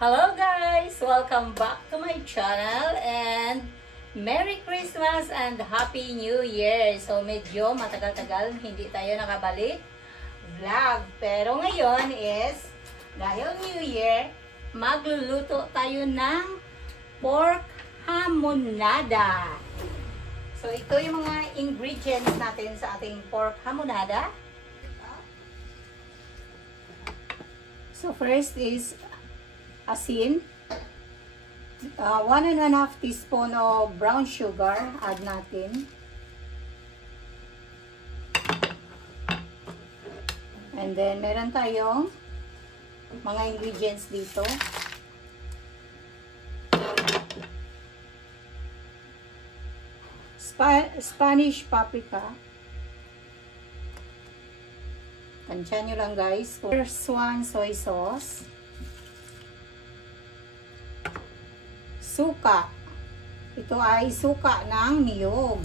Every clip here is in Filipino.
Hello guys! Welcome back to my channel and Merry Christmas and Happy New Year! So medyo matagal-tagal hindi tayo nakabalik vlog. Pero ngayon is, dahil New Year, magluluto tayo ng pork hamonada. So ito yung mga ingredients natin sa ating pork hamonada. So first is asin, 1.5 teaspoon of brown sugar, add natin. And then, meron tayong mga ingredients dito. Spanish paprika. Tansya nyo lang guys. First one, soy sauce. Suka. Ito ay suka ng niyog.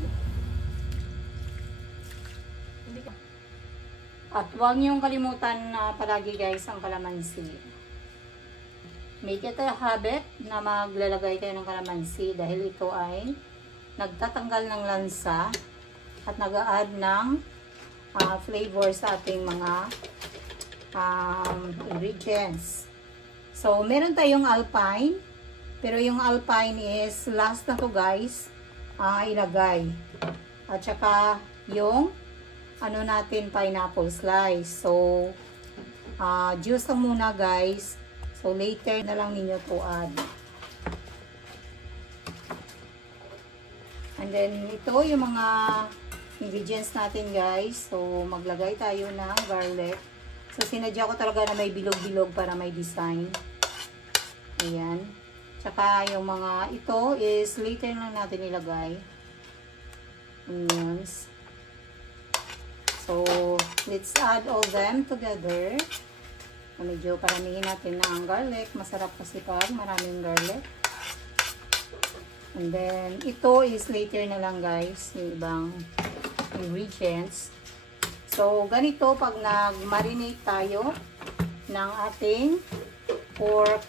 At huwag niyong kalimutan na palagi guys ang kalamansi. Make it a habit na maglalagay tayo ng kalamansi dahil ito ay nagtatanggal ng lansa at nag-a-add ng flavor sa ating mga ingredients. So, meron tayong alpine. Pero yung alpine is last na to guys, ilagay. At saka yung ano natin, pineapple slice. So, juice lang muna guys. So, later na lang ninyo to add. And then, ito yung mga ingredients natin guys. So, maglagay tayo ng garlic. So, sinadya ko talaga na may bilog-bilog para may design. Ayan. Tsaka yung mga ito is later na natin ilagay. Onions. So, let's add all them together. Medyo paramihin natin na ang garlic. Masarap kasi pag maraming garlic. And then, ito is later na lang guys. Yung ibang ingredients. So, ganito pag nag-marinate tayo ng ating pork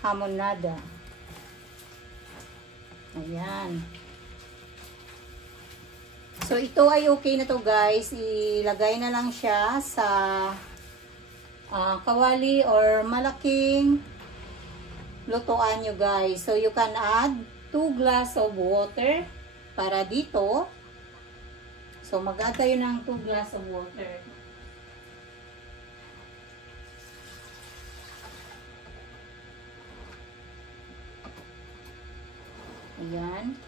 hamonada. Ayan. So, ito ay okay na to guys. Ilagay na lang siya sa kawali or malaking lutuan nyo guys. So, you can add 2 glass of water para dito. So, mag-add tayo ng 2 glass of water. Ayan.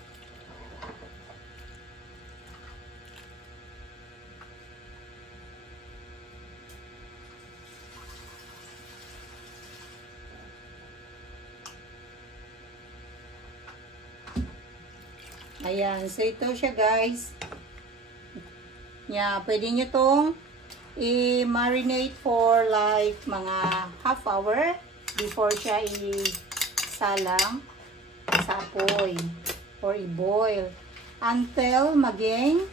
Ayan. So, ito siya guys. Yeah, pwede nyo tong i-marinate for like mga half hour before siya isalang sa apoy or i-boil until maging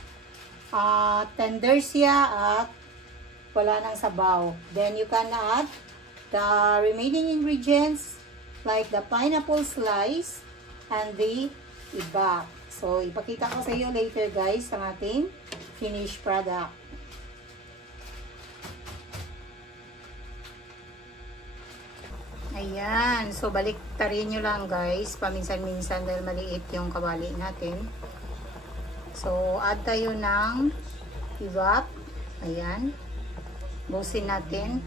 tender siya at wala nang sabaw. Then you can add the remaining ingredients like the pineapple slice and the iba. So, ipakita ko sa iyo later guys ang ating finished product. Ayan. So, baliktarin nyo lang guys. Paminsan-minsan dahil maliit yung kawali natin. So, add tayo ng evap. Ayan. Busin natin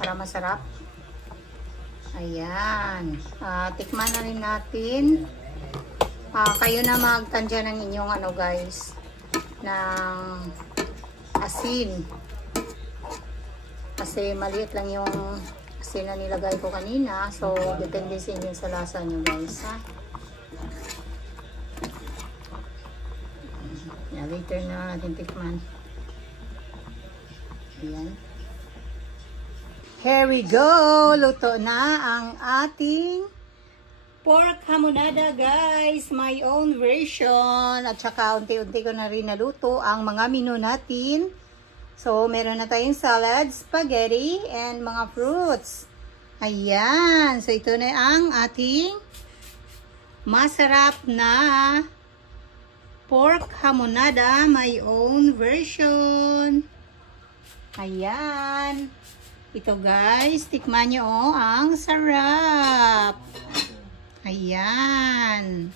para masarap. Ayan. Tikman na rin natin. Kayo na magtansya ng inyong ano guys, ng asin. Kasi maliit lang yung asin na nilagay ko kanina. So, depende sa inyo sa lasa nyo guys. Ha? Yeah, later na natin tikman. Ayan. Here we go! Luto na ang ating pork hamonada guys. My own version. At saka unti-unti ko na rin naluto ang mga menu natin. So, meron na tayong salad, spaghetti, and mga fruits. Ayan. So, ito na ang ating masarap na pork hamonada, my own version. Ayan. Ito guys, tikman nyo oh, ang sarap. Ayan.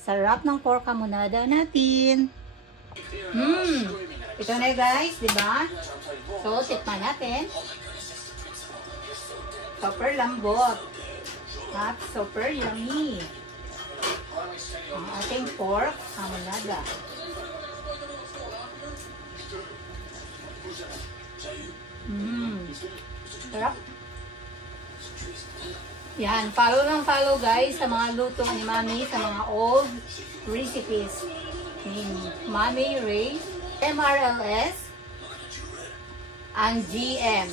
Sarap ng pork hamonada natin. Ito na guys, di ba? So, tikman natin. Super lambot. At super yummy. Ang ating pork hamonada. Sarap. Yan, follow guys sa mga luto ni Mami, sa mga old recipes ni Mami Ray, MRLS, and GM,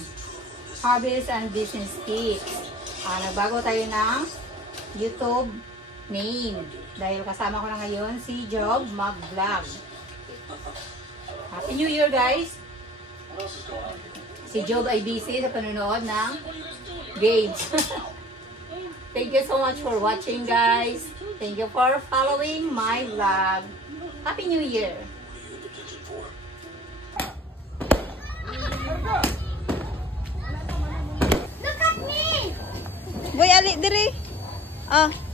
Hobbies and Business Tips. Nagbago tayo ng YouTube name dahil kasama ko na ngayon si Job Mag-Vlog. Happy New Year guys! Si Job ay busy sa panunood ng games. Thank you so much for watching guys. Thank you for following my vlog. Happy New Year! Boy, ali diri. Ah.